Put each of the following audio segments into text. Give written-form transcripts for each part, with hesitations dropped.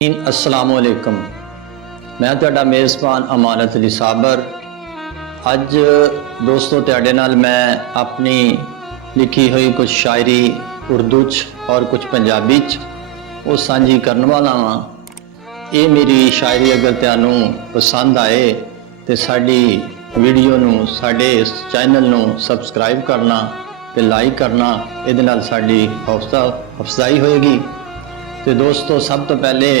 السلام علیکم، میں ਤੁਹਾਡਾ ਮੇਜ਼ਬਾਨ ਅਮਾਨਤ ਅਲੀ ਸਾਬਰ। ਅੱਜ ਦੋਸਤੋ ਤੁਹਾਡੇ ਨਾਲ ਮੈਂ ਆਪਣੀ ਲਿਖੀ ਹੋਈ ਕੁਝ ਸ਼ਾਇਰੀ ਉਰਦੂ 'ਚ ਔਰ ਕੁਝ ਪੰਜਾਬੀ 'ਚ ਉਹ ਸਾਂਝੀ ਕਰਨ ਵਾਲਾ ਹਾਂ। ਇਹ ਮੇਰੀ ਸ਼ਾਇਰੀ ਅਗਰ ਤੁਹਾਨੂੰ ਪਸੰਦ ਆਏ ਤੇ ਸਾਡੀ ਵੀਡੀਓ ਨੂੰ, ਸਾਡੇ ਇਸ ਚੈਨਲ ਨੂੰ ਸਬਸਕ੍ਰਾਈਬ ਕਰਨਾ ਤੇ ਲਾਈਕ ਕਰਨਾ, ਇਹਦੇ ਨਾਲ ਸਾਡੀ ਹੌਸਲਾ ਅਫਜ਼ਾਈ ਹੋਏਗੀ। ਤੇ ਦੋਸਤੋ, ਸਭ ਤੋਂ ਪਹਿਲੇ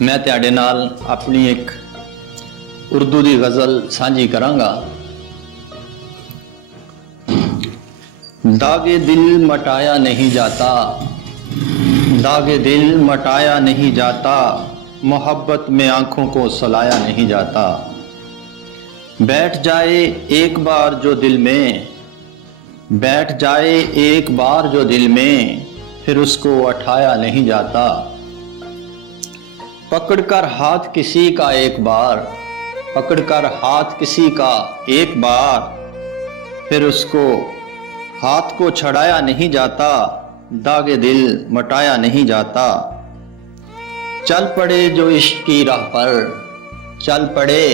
ਮੈਂ ਤੁਹਾਡੇ ਨਾਲ ਆਪਣੀ ਇੱਕ ਉਰਦੂ ਦੀ ਗਜ਼ਲ ਸਾਂਝੀ ਕਰਾਂਗਾ। दागे दिल मटाया नहीं जाता, दागे दिल मटाया नहीं जाता, मोहब्बत में आंखों को सुलाया नहीं जाता। बैठ जाए एक बार जो दिल में, बैठ जाए एक बार जो दिल में, फिर उसको उठाया नहीं जाता। पकड़कर हाथ किसी का एक बार, पकड़कर हाथ किसी का एक बार, फिर उसको हाथ को छड़ाया नहीं जाता। दागे दिल मटाया नहीं जाता। चल पड़े जो इश्क की राह पर, चल पड़े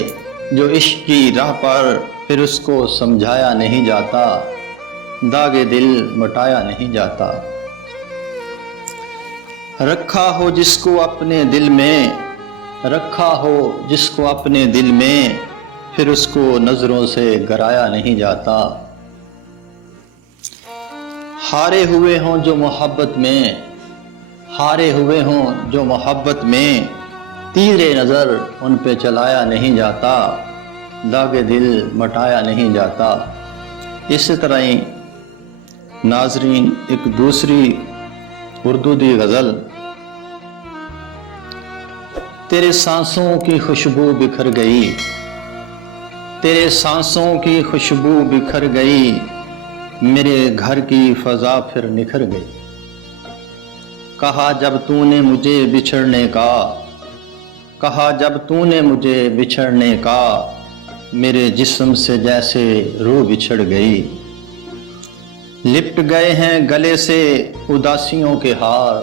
जो इश्क की राह पर, फिर उसको समझाया नहीं जाता। दागे दिल मटाया नहीं जाता। रखा हो जिसको अपने दिल में, रखा हो जिसको अपने दिल में, फिर उसको नजरों से गराया नहीं जाता। हारे हुए हों जो मोहब्बत में, हारे हुए हों जो मोहब्बत में, तीरे नज़र उन पे चलाया नहीं जाता। दागे दिल मटाया नहीं जाता। इसी तरह ही नाजरीन एक दूसरी उर्दू दी गज़ल। तेरे सांसों की खुशबू बिखर गई, तेरे सांसों की खुशबू बिखर गई, मेरे घर की फ़ज़ा फिर निखर गई। कहा जब तूने मुझे बिछड़ने का, कहा जब तूने मुझे बिछड़ने का, मेरे जिस्म से जैसे रूह बिछड़ गई। लिपट गए हैं गले से उदासियों के हार,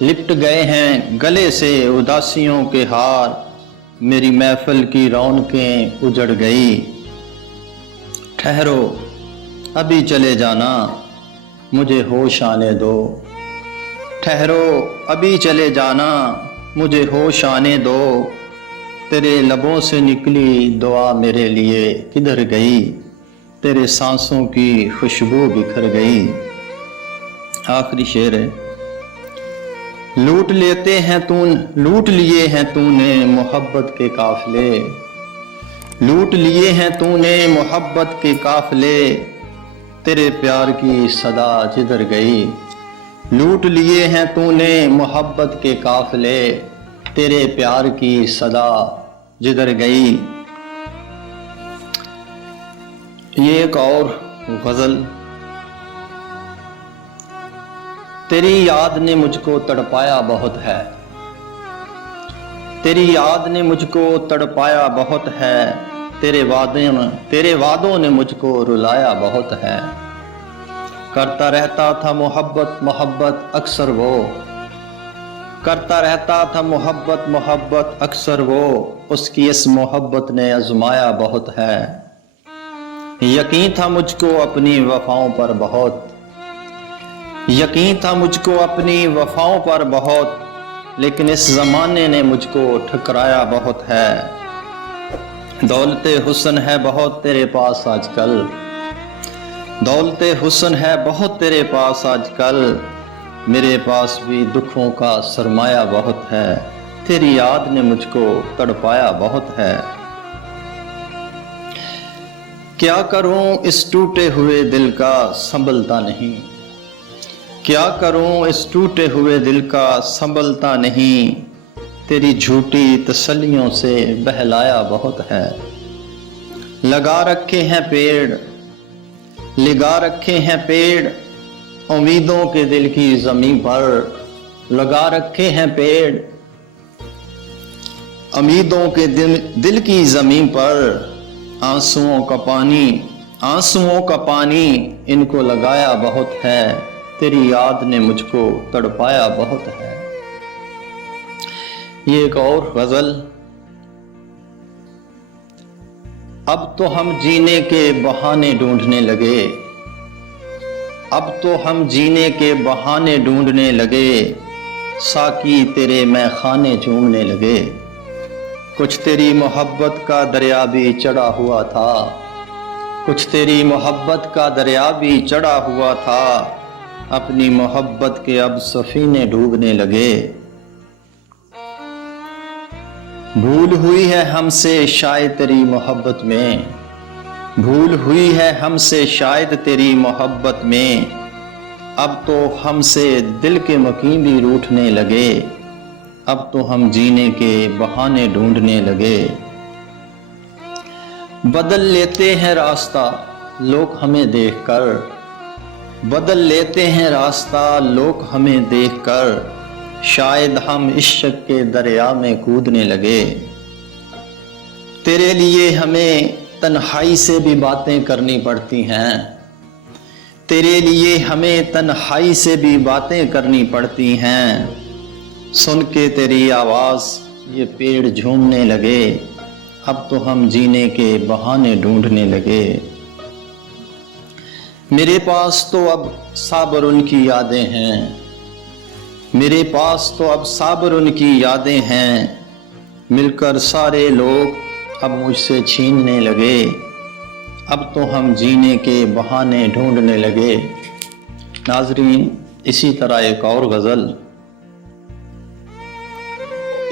लिपट गए हैं गले से उदासियों के हार, मेरी महफिल की रौनकें उजड़ गई। ठहरो अभी चले जाना, मुझे होश आने दो। ठहरो अभी चले जाना, मुझे होश आने दो। तेरे लबों से निकली दुआ मेरे लिए किधर गई, तेरे सांसों की खुशबू बिखर गई। आखिरी शेर है। लूट लेते हैं लूट लिए हैं तूने मोहब्बत के काफिले, लूट लिए हैं तूने मोहब्बत के काफिले, तेरे प्यार की सदा जिधर गई। लूट लिए हैं तूने मोहब्बत के काफिले, तेरे प्यार की सदा जिधर गई। ये एक और गजल। तेरी याद ने मुझको तड़पाया बहुत है, तेरी याद ने मुझको तड़पाया बहुत है, तेरे वादों ने मुझको रुलाया बहुत है। करता रहता था मोहब्बत मोहब्बत अक्सर वो, करता रहता था मोहब्बत मोहब्बत अक्सर वो, उसकी इस मोहब्बत ने आजमाया बहुत है। यकीन था मुझको अपनी वफाओं पर बहुत, यकीन था मुझको अपनी वफाओं पर बहुत, लेकिन इस जमाने ने मुझको ठुकराया बहुत है। दौलते हुस्न है बहुत तेरे पास आजकल, दौलते हुस्न है बहुत तेरे पास आजकल, मेरे पास भी दुखों का सरमाया बहुत है। तेरी याद ने मुझको तड़पाया बहुत है। क्या करूं इस टूटे हुए दिल का संभलता नहीं, क्या करूं इस टूटे हुए दिल का संभलता नहीं, तेरी झूठी तसल्लियों से बहलाया बहुत है। लगा रखे हैं पेड़, लगा रखे हैं पेड़, उम्मीदों के दिल की ज़मीन पर, लगा रखे हैं पेड़, उम्मीदों के दिल की ज़मीन पर, आंसुओं का पानी, आंसुओं का पानी इनको लगाया बहुत है। तेरी याद ने मुझको तड़पाया बहुत है। یہ ایک اور غزل۔ اب تو ہم جینے کے بہانے ڈھونڈنے لگے، اب تو ہم جینے کے بہانے ڈھونڈنے لگے، ساقی تیرے میں خانے چومنے لگے۔ کچھ تیری محبت کا دریا بھی چڑھا ہوا تھا، کچھ تیری محبت کا دریا بھی چڑھا ہوا تھا، اپنی محبت کے اب سفینے ڈوبنے لگے۔ بھول ہوئی ہے ہم سے شاید تیری محبت میں، بھول ہوئی ہے ہم سے شاید تیری محبت میں، اب تو ہم سے دل کے مکین بھی روٹھنے لگے، اب تو ہم جینے کے بہانے ڈھونڈنے لگے۔ بدل لیتے ہیں راستہ لوگ ہمیں دیکھ کر، بدل لیتے ہیں راستہ لوگ ہمیں دیکھ کر، شاید ہم عشق کے دریا میں کودنے لگے۔ تیرے لیے ہمیں تنہائی سے بھی باتیں کرنی پڑتی ہیں، تیرے لیے ہمیں تنہائی سے بھی باتیں کرنی پڑتی ہیں، سن کے تیری آواز یہ پیڑ جھومنے لگے، اب تو ہم جینے کے بہانے ڈھونڈنے لگے۔ میرے پاس تو اب صابر ان کی یادیں ہیں، میرے پاس تو اب صابر ان کی یادیں ہیں، مل کر سارے لوگ اب مجھ سے چھیننے لگے، اب تو ہم جینے کے بہانے ڈھونڈنے لگے۔ ناظرین، اسی طرح ایک اور غزل۔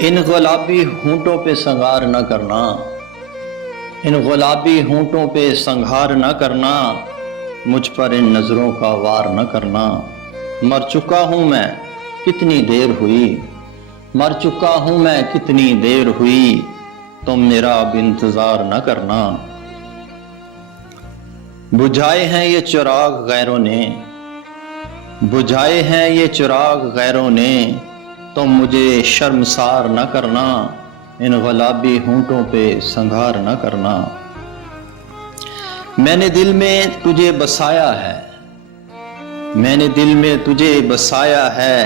ان گلابی ہونٹوں پہ سنگار نہ کرنا، ان گلابی ہونٹوں پہ سنگار نہ کرنا، مجھ پر ان نظروں کا وار نہ کرنا۔ مر چکا ہوں میں کتنی دیر ہوئی، مر چکا ہوں میں کتنی دیر ہوئی، تم میرا اب انتظار نہ کرنا۔ بجھائے ہیں یہ چراغ غیروں نے، بجھائے ہیں یہ چراغ غیروں نے، تم مجھے شرمسار نہ کرنا، ان گلابی ہونٹوں پہ سنگار نہ کرنا۔ میں نے دل میں تجھے بسایا ہے، میں نے دل میں تجھے بسایا ہے،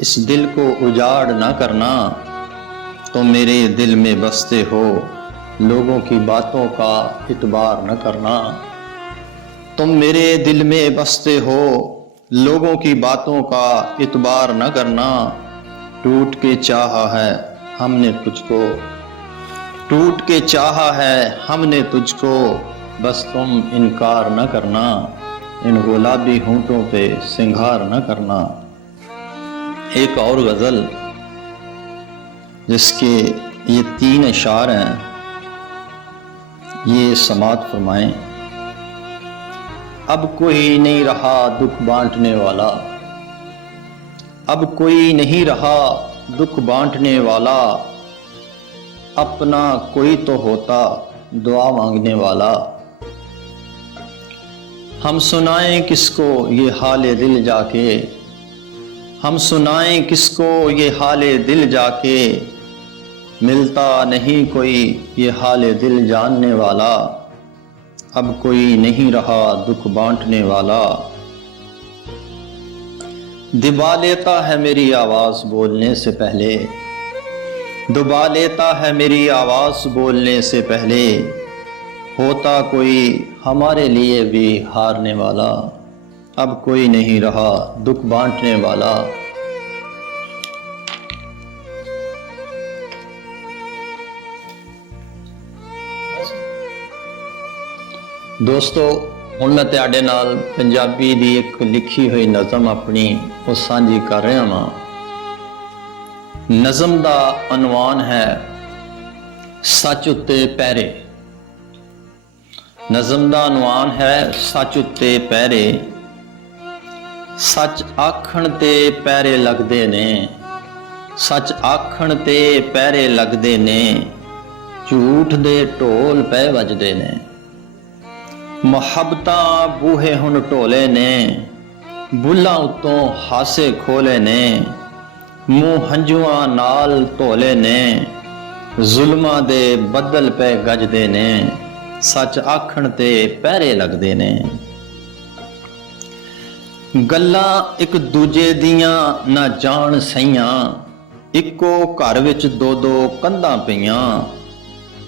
اس دل کو اجاڑ نہ کرنا۔ تم میرے دل میں بستے ہو، لوگوں کی باتوں کا اعتبار نہ کرنا۔ تم میرے دل میں بستے ہو، لوگوں کی باتوں کا اعتبار نہ کرنا۔ ٹوٹ کے چاہا ہے ہم نے تجھ کو، ٹوٹ کے چاہا ہے ہم نے تجھ کو، بس تم انکار نہ کرنا، ان گلابی ہونٹوں پہ سنگار نہ کرنا۔ ایک اور غزل جس کے یہ 3 اشعار ہیں، یہ سماعت فرمائیں۔ اب کوئی نہیں رہا دکھ بانٹنے والا، اب کوئی نہیں رہا دکھ بانٹنے والا، اپنا کوئی تو ہوتا دعا مانگنے والا۔ ہم سنائیں کس کو یہ حال دل جا کے، ہم سنائیں کس کو یہ حال دل جا کے، ملتا نہیں کوئی یہ حال دل جاننے والا، اب کوئی نہیں رہا دکھ بانٹنے والا۔ دبا لیتا ہے میری آواز بولنے سے پہلے، دبا لیتا ہے میری آواز بولنے سے پہلے، ہوتا کوئی ہمارے لیے بھی ہارنے والا، اب کوئی نہیں رہا دکھ بانٹنے والا۔ دوستو، ہن میں تہاڈے نال پنجابی دی ایک لکھی ہوئی نظم اپنی وہ سانجھی کر رہا ہاں۔ نظم دا عنوان ہے سچ اتے پیرے۔ نظم دا عنوان ہے سچ اتے پیرے، سچ آکھن تے پیرے لگدے نے، سچ آکھن تے پیرے لگدے نے، جھوٹ دے ٹول پے وجدے نے۔ محبتاں بوہے ہن ٹولے نے، بلاں اتوں ہاسے کھولے نے، منہ ہنجواں نال دھولے نے، ظلماں دے بدل پے گجدے نے، سچ آکھن تے پیرے لگدے نے۔ گلاں ایک دوجے دیاں نہ جان سیاں، ਇੱਕੋ ਘਰ ਵਿੱਚ ਦੋ ਦੋ ਕੰਧਾਂ ਪਈਆਂ,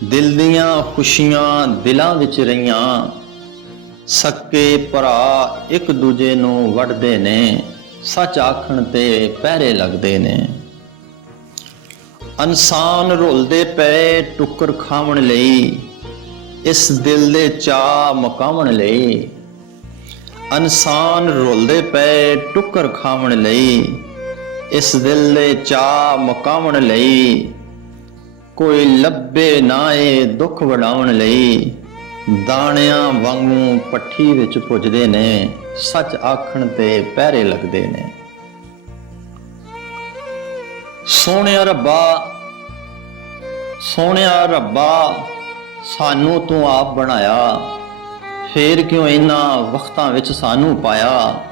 ਦਿਲ ਦੀਆਂ ਖੁਸ਼ੀਆਂ ਦਿਲਾਂ ਵਿੱਚ ਰਹੀਆਂ। ਸਕੇ ਭਰਾ ਇੱਕ ਦੂਜੇ ਨੂੰ ਵੜਦੇ ਨੇ, ਸੱਚ ਆਖਣ ਤੇ ਪਹਿਰੇ ਲੱਗਦੇ ਨੇ। ਇਨਸਾਨ ਰੁਲਦੇ ਪਏ ਟੁੱਕਰ ਖਾਵਣ ਲਈ, ਇਸ ਦਿਲ ਦੇ ਚਾਅ ਮੁਕਾਵਣ ਲਈ। ਇਨਸਾਨ ਰੁਲਦੇ ਪਏ ਟੁੱਕਰ ਖਾਵਣ ਲਈ, ਇਸ ਦਿਲ ਦੇ ਚਾਅ ਮੁਕਾਵਣ ਲਈ। ਕੋਈ ਲੱਭੇ ਨਾ ਏ ਦੁੱਖ ਵਡਾਉਣ ਲਈ, ਦਾਣਿਆਂ ਵਾਂਗੂ ਪੱਠੀ ਵਿੱਚ ਪੁੱਜਦੇ ਨੇ, ਸੱਚ ਆਖਣ ਤੇ ਪਹਿਰੇ ਲੱਗਦੇ ਨੇ। ਸੋਹਣਿਆ ਰੱਬਾ ਸਾਨੂੰ ਤੂੰ ਆਪ ਬਣਾਇਆ, ਫੇਰ ਕਿਉਂ ਇਹਨਾਂ ਵਕਤਾਂ ਵਿੱਚ ਸਾਨੂੰ ਪਾਇਆ।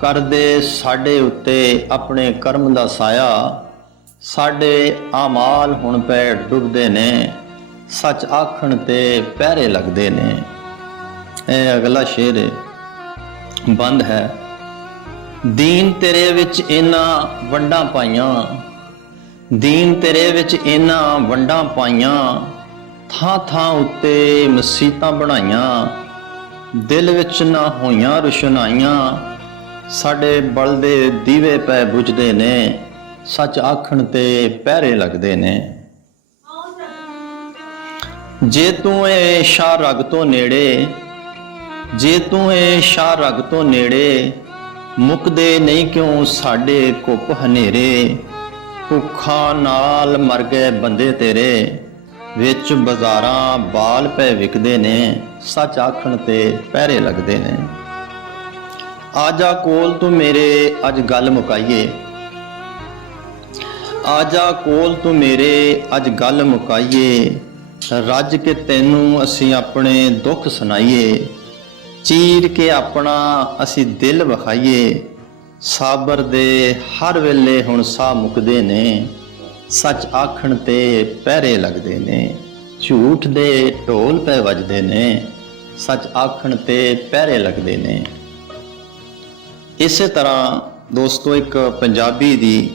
ਕਰਦੇ ਸਾਡੇ ਉੱਤੇ ਆਪਣੇ ਕਰਮ ਦਾ ਸਾਇਆ, ਸਾਡੇ ਆਮਾਲ ਹੁਣ ਪੈ ਡੁੱਬਦੇ ਨੇ, ਸੱਚ ਆਖਣ ਤੇ ਪਹਿਰੇ ਲੱਗਦੇ ਨੇ। ਇਹ ਅਗਲਾ ਸ਼ੇਰ ਬੰਦ ਹੈ। ਦੀਨ ਤੇਰੇ ਵਿੱਚ ਇਹਨਾਂ ਵੰਡਾਂ ਪਾਈਆਂ, ਦੀਨ ਤੇਰੇ ਵਿੱਚ ਇਹਨਾਂ ਵੰਡਾਂ ਪਾਈਆਂ। ਥਾਂ ਥਾਂ ਉੱਤੇ ਮਸੀਤਾਂ ਬਣਾਈਆਂ, ਦਿਲ ਵਿੱਚ ਨਾ ਹੋਈਆਂ ਰੁਸ਼ਨਾਈਆਂ। ਸਾਡੇ ਬਲਦੇ ਦੀਵੇ ਪੈ ਬੁਝਦੇ ਨੇ, ਸੱਚ ਆਖਣ ਤੇ ਪਹਿਰੇ ਲੱਗਦੇ ਨੇ। ਜੇ ਤੂੰ ਏ ਸ਼ਾਹ ਰਗ ਤੋਂ ਨੇੜੇ, ਜੇ ਤੂੰ ਏ ਸ਼ਾਹ ਰਗ ਤੋਂ ਨੇੜੇ, ਮੁੱਕਦੇ ਨਹੀਂ ਕਿਉਂ ਸਾਡੇ ਘੁੱਪ ਹਨੇਰੇ। ਭੁੱਖਾਂ ਨਾਲ ਮਰ ਗਏ ਬੰਦੇ ਤੇਰੇ, ਵਿੱਚ ਬਾਜ਼ਾਰਾਂ ਬਾਲ ਪੈ ਵਿਕਦੇ ਨੇ, ਸੱਚ ਆਖਣ ਤੇ ਪਹਿਰੇ ਲੱਗਦੇ ਨੇ। ਆਜਾ ਕੋਲ ਤੂੰ ਮੇਰੇ ਅੱਜ ਗੱਲ ਮੁਕਾਈਏ, ਆਜਾ ਕੋਲ ਤੂੰ ਮੇਰੇ ਅੱਜ ਗੱਲ ਮੁਕਾਈਏ। ਰੱਜ ਕੇ ਤੈਨੂੰ ਅਸੀਂ ਆਪਣੇ ਦੁੱਖ ਸੁਣਾਈਏ, ਚੀਰ ਕੇ ਆਪਣਾ ਅਸੀਂ ਦਿਲ ਵਿਖਾਈਏ। ਸਾਬਰ ਦੇ ਹਰ ਵੇਲੇ ਹੁਣ ਸਾਹ ਮੁੱਕਦੇ ਨੇ, ਸੱਚ ਆਖਣ ਤੇ ਪਹਿਰੇ ਲੱਗਦੇ ਨੇ। ਝੂਠ ਦੇ ਢੋਲ ਪੈ ਵੱਜਦੇ ਨੇ, ਸੱਚ ਆਖਣ ਤੇ ਪਹਿਰੇ ਲੱਗਦੇ ਨੇ। ਇਸੇ ਤਰ੍ਹਾਂ ਦੋਸਤੋ ਇੱਕ ਪੰਜਾਬੀ ਦੀ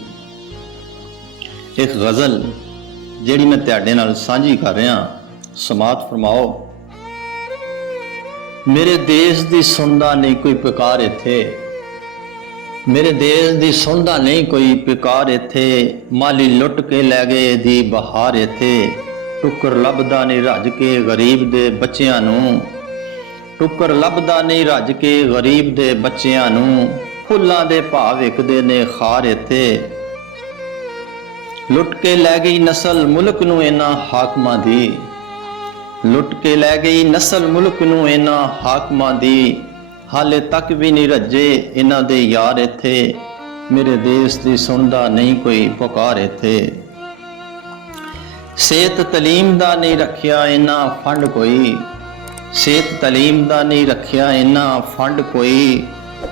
ਇੱਕ ਗਜ਼ਲ ਜਿਹੜੀ ਮੈਂ ਤੁਹਾਡੇ ਨਾਲ ਸਾਂਝੀ ਕਰ ਰਿਹਾ, ਸਮਾਤ ਫਰਮਾਓ। ਮੇਰੇ ਦੇਸ਼ ਦੀ ਸੁਣਦਾ ਨਹੀਂ ਕੋਈ ਪੁਕਾਰ ਇੱਥੇ, ਮੇਰੇ ਦੇਸ਼ ਦੀ ਸੁਣਦਾ ਨਹੀਂ ਕੋਈ ਪੁਕਾਰ ਇੱਥੇ। ਮਾਲੀ ਲੁੱਟ ਕੇ ਲੈ ਗਏ ਦੀ ਬਹਾਰ ਇੱਥੇ, ਟੁੱਕਰ ਲੱਭਦਾ ਨਹੀਂ ਰੱਜ ਕੇ ਗਰੀਬ ਦੇ ਬੱਚਿਆਂ ਨੂੰ। ਟੁੱਕਰ ਲੱਭਦਾ ਨਹੀਂ ਰੱਜ ਕੇ ਗਰੀਬ ਦੇ ਬੱਚਿਆਂ ਨੂੰ। ਫੁੱਲਾਂ ਦੇ ਭਾਅ ਵਿਕਦੇ ਨੇ ਖਾਰ ਇੱਥੇ। ਲੁੱਟ ਕੇ ਲੈ ਗਈ ਨਸਲ ਮੁਲਕ ਨੂੰ ਇਹਨਾਂ ਹਾਕਮਾਂ ਦੀ, ਲੁੱਟ ਕੇ ਲੈ ਗਈ ਨਸਲ ਮੁਲਕ ਨੂੰ ਇਹਨਾਂ ਹਾਕਮਾਂ ਦੀ। ਹਾਲੇ ਤੱਕ ਵੀ ਨਹੀਂ ਰੱਜੇ ਇਹਨਾਂ ਦੇ ਯਾਰ ਇੱਥੇ, ਮੇਰੇ ਦੇਸ਼ ਦੀ ਸੁਣਦਾ ਨਹੀਂ ਕੋਈ ਪੁਕਾਰ ਇੱਥੇ। ਸਿਹਤ ਤਲੀਮ ਦਾ ਨਹੀਂ ਰੱਖਿਆ ਇਹਨਾਂ ਫੰਡ ਕੋਈ, ਸਿਹਤ ਤਲੀਮ ਦਾ ਨਹੀਂ ਰੱਖਿਆ ਇਹਨਾਂ ਫੰਡ ਕੋਈ।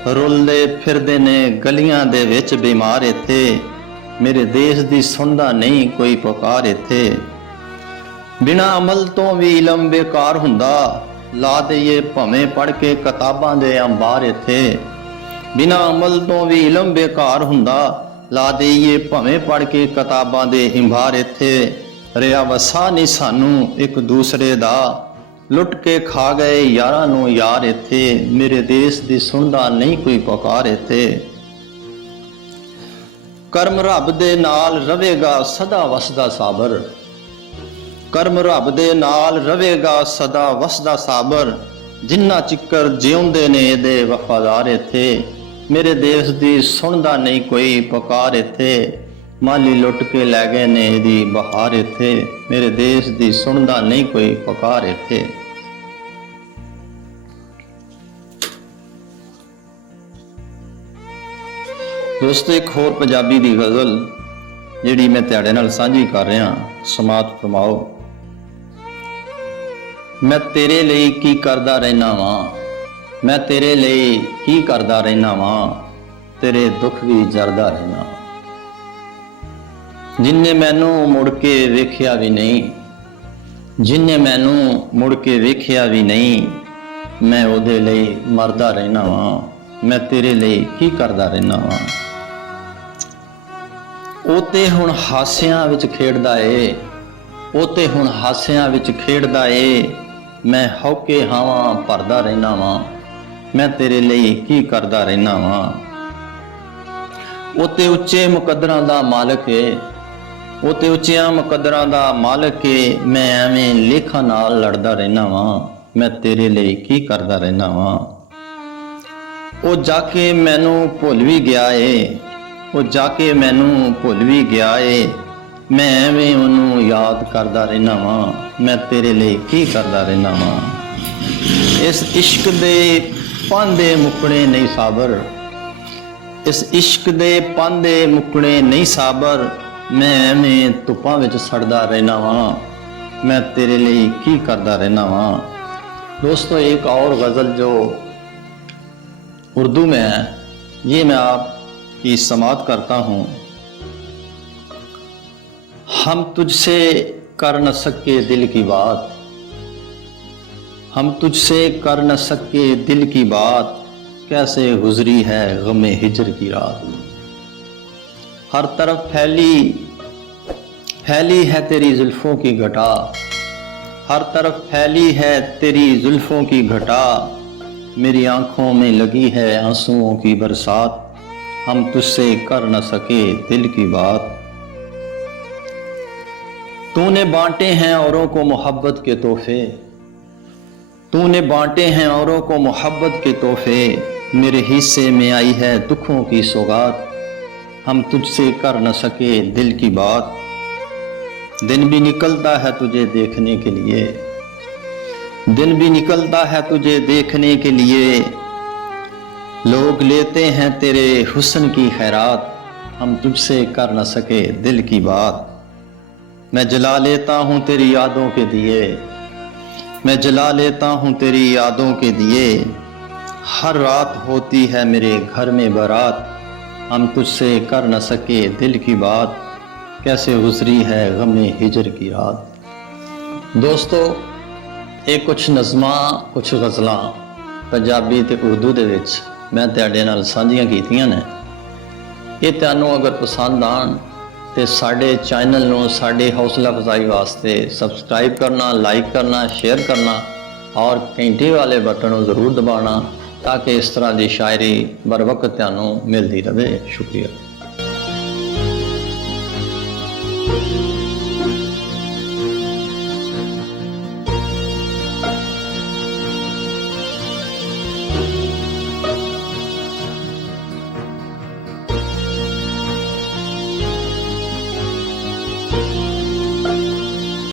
ਰੁਲਦੇ ਫਿਰਦੇ ਨੇ ਗਲੀਆਂ ਦੇ ਵਿੱਚ ਬਿਮਾਰ ਇੱਥੇ, ਮੇਰੇ ਦੇਸ਼ ਦੀ ਸੁਣਦਾ ਨਹੀਂ ਕੋਈ ਪੁਕਾਰ ਇੱਥੇ। ਬਿਨਾਂ ਅਮਲ ਤੋਂ ਵੀ ਇਲਮ ਬੇਕਾਰ ਹੁੰਦਾ, ਲਾ ਦਈਏ ਭਵੇਂ ਪੜ੍ਹ ਕੇ ਕਿਤਾਬਾਂ ਦੇ ਅੰਬਾਰ ਇੱਥੇ। ਬਿਨਾਂ ਅਮਲ ਤੋਂ ਵੀ ਇਲਮ ਬੇਕਾਰ ਹੁੰਦਾ, ਲਾ ਦਈਏ ਭਵੇਂ ਪੜ੍ਹ ਕੇ ਕਿਤਾਬਾਂ ਦੇ ਅੰਬਾਰ ਇੱਥੇ। ਰਿਹਾ ਵਸਾ ਨਹੀਂ ਸਾਨੂੰ ਇੱਕ ਦੂਸਰੇ ਦਾ, ਲੁੱਟ ਕੇ ਖਾ ਗਏ ਯਾਰਾਂ ਨੂੰ ਯਾਰ ਇੱਥੇ, ਮੇਰੇ ਦੇਸ਼ ਦੀ ਸੁਣਦਾ ਨਹੀਂ ਕੋਈ ਪੁਕਾਰ ਇੱਥੇ। ਕਰਮ ਰੱਬ ਦੇ ਨਾਲ ਰਵੇਗਾ ਸਦਾ ਵਸਦਾ ਸਾਬਰ, ਕਰਮ ਰੱਬ ਦੇ ਨਾਲ ਰਵੇਗਾ ਸਦਾ ਵਸਦਾ ਸਾਬਰ। ਜਿੰਨਾ ਚਿੱਕਰ ਜਿਉਂਦੇ ਨੇ ਇਹਦੇ ਵਫਾਦਾਰ ਇੱਥੇ, ਮੇਰੇ ਦੇਸ਼ ਦੀ ਸੁਣਦਾ ਨਹੀਂ ਕੋਈ ਪੁਕਾਰ ਇੱਥੇ। ਮਾਲੀ ਲੁੱਟ ਕੇ ਲੈ ਗਏ ਨੇ ਇਹਦੀ ਬਹਾਰ ਇੱਥੇ, ਮੇਰੇ ਦੇਸ਼ ਦੀ ਸੁਣਦਾ ਨਹੀਂ ਕੋਈ ਪੁਕਾਰ ਇੱਥੇ। ਦੋਸਤੋ ਇੱਕ ਹੋਰ ਪੰਜਾਬੀ ਦੀ ਗਜ਼ਲ ਜਿਹੜੀ ਮੈਂ ਤੁਹਾਡੇ ਨਾਲ ਸਾਂਝੀ ਕਰ ਰਿਹਾ, ਸਮਾਤ ਫਰਮਾਓ। ਮੈਂ ਤੇਰੇ ਲਈ ਕੀ ਕਰਦਾ ਰਹਿਣਾ ਵਾਂ, ਮੈਂ ਤੇਰੇ ਲਈ ਕੀ ਕਰਦਾ ਰਹਿਣਾ ਵਾਂ, ਤੇਰੇ ਦੁੱਖ ਵੀ ਜਰਦਾ ਰਹਿਣਾ। ਜਿੰਨੇ ਮੈਨੂੰ ਮੁੜ ਕੇ ਵੇਖਿਆ ਵੀ ਨਹੀਂ, ਜਿੰਨੇ ਮੈਨੂੰ ਮੁੜ ਕੇ ਵੇਖਿਆ ਵੀ ਨਹੀਂ, ਮੈਂ ਉਹਦੇ ਲਈ ਮਰਦਾ ਰਹਿਣਾ ਵਾਂ, ਮੈਂ ਤੇਰੇ ਲਈ ਕੀ ਕਰਦਾ ਰਹਿਣਾ ਵਾਂ। ਉਹ ਤੇ ਹੁਣ ਹਾਸਿਆਂ ਵਿੱਚ ਖੇਡਦਾ ਏ, ਉਹ ਤੇ ਹੁਣ ਹਾਸਿਆਂ ਵਿੱਚ ਖੇਡਦਾ ਏ। ਮੈਂ ਹੌਕੇ ਹਾਵਾਂ ਭਰਦਾ ਰਹਿਣਾ ਵਾਂ, ਮੈਂ ਤੇਰੇ ਲਈ ਕੀ ਕਰਦਾ ਰਹਿਣਾ ਵਾਂ। ਉਹ ਤੇ ਉੱਚੇ ਮੁਕੱਦਰਾਂ ਦਾ ਮਾਲਕ ਏ, ਉਹ ਤੇ ਉੱਚਿਆਂ ਮੁਕੱਦਰਾਂ ਦਾ ਮਾਲਕ ਏ। ਮੈਂ ਐਵੇਂ ਲੇਖਾਂ ਨਾਲ ਲੜਦਾ ਰਹਿਣਾ ਵਾਂ, ਮੈਂ ਤੇਰੇ ਲਈ ਕੀ ਕਰਦਾ ਰਹਿਣਾ ਵਾਂ। ਉਹ ਜਾ ਕੇ ਮੈਨੂੰ ਭੁੱਲ ਵੀ ਗਿਆ ਏ, ਉਹ ਜਾ ਕੇ ਮੈਨੂੰ ਭੁੱਲ ਵੀ ਗਿਆ ਏ। ਮੈਂ ਐਵੇਂ ਉਹਨੂੰ ਯਾਦ ਕਰਦਾ ਰਹਿਣਾ ਵਾਂ, ਮੈਂ ਤੇਰੇ ਲਈ ਕੀ ਕਰਦਾ ਰਹਿਣਾ ਵਾਂ। ਇਸ ਇਸ਼ਕ ਦੇ ਪਾਂਦੇ ਮੁੱਕਣੇ ਨਹੀਂ ਸਾਬਰ, ਇਸ ਇਸ਼ਕ ਦੇ ਪਾਂਦੇ ਮੁੱਕਣੇ ਨਹੀਂ ਸਾਬਰ। ਮੈਂ ਐਵੇਂ ਧੁੱਪਾਂ ਵਿੱਚ ਸੜਦਾ ਰਹਿਣਾ ਵਾਂ, मैं तेरे लिए की करता रहना वहाँ। दोस्तों एक और गज़ल जो उर्दू में है, ये मैं आपकी समाअत करता हूँ। हम तुझसे कर न सके दिल की बात, हम तुझसे कर न सके दिल की बात, कैसे गुजरी है गमे हिजर की रात। हर तरफ फैली है तेरी जुल्फों की घटा, हर तरफ फैली है तेरी जुल्फों की घटा। मेरी आंखों में लगी है आंसुओं की बरसात, हम तुझसे कर न सके दिल की बात। तूने बांटे हैं औरों को मोहब्बत के तोहफे, तूने बांटे हैं औरों को मोहब्बत के तोहफे। मेरे हिस्से में आई है दुखों की सौगात, हम तुझसे कर न सके दिल की बात। दिन भी निकलता है तुझे देखने के लिए, दिन भी निकलता है तुझे देखने के लिए। लोग लेते हैं तेरे हुस्न की खैरात, हम तुझसे कर न सके दिल की बात। मैं जला लेता हूँ तेरी यादों के दिए, मैं जला लेता हूँ तेरी यादों के दिए। हर रात होती है मेरे घर में बारात, हम तुझसे कर न सके दिल की बात। कैसे गुजरी है गमे हिजर की रात। दोस्तों ਇਹ ਕੁਝ ਨਜ਼ਮਾਂ ਕੁਝ ਗਜ਼ਲਾਂ ਪੰਜਾਬੀ ਤੇ ਉਰਦੂ ਦੇ ਵਿੱਚ ਮੈਂ ਤੁਹਾਡੇ ਨਾਲ ਸਾਂਝੀਆਂ ਕੀਤੀਆਂ ਨੇ। ਇਹ ਤੁਹਾਨੂੰ ਅਗਰ ਪਸੰਦ ਆਣ ਤੇ ਸਾਡੇ ਚੈਨਲ ਨੂੰ ਸਾਡੇ ਹੌਸਲਾ ਅਫਜ਼ਾਈ ਵਾਸਤੇ ਸਬਸਕ੍ਰਾਈਬ ਕਰਨਾ, ਲਾਈਕ ਕਰਨਾ, ਸ਼ੇਅਰ ਕਰਨਾ ਔਰ ਘੰਟੀ ਵਾਲੇ ਬਟਨ ਨੂੰ ਜ਼ਰੂਰ ਦਬਾਉਣਾ ਤਾਂ ਕਿ ਇਸ ਤਰ੍ਹਾਂ ਦੀ ਸ਼ਾਇਰੀ बर वक्त ਤੁਹਾਨੂੰ ਮਿਲਦੀ ਰਹੇ। ਸ਼ੁਕਰੀਆ।